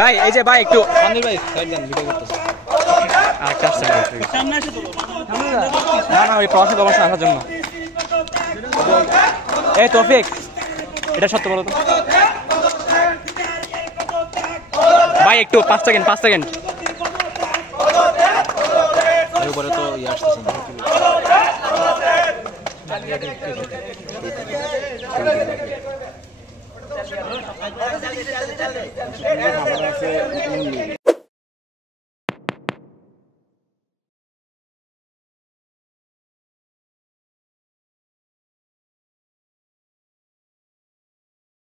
ভাই এই যে ভাই একটু অনিল ভাই সাইড দেন ভিডিও করতেছে আচ্ছা আচ্ছা সামনে এসে বলো না না ওই প্রবাসী প্রবাসী আসার জন্য এই তৌফিক এটা সত্য বলো তো ভাই একটু 5 সেকেন্ড এর উপরে তো ইয়ে আসতেছে না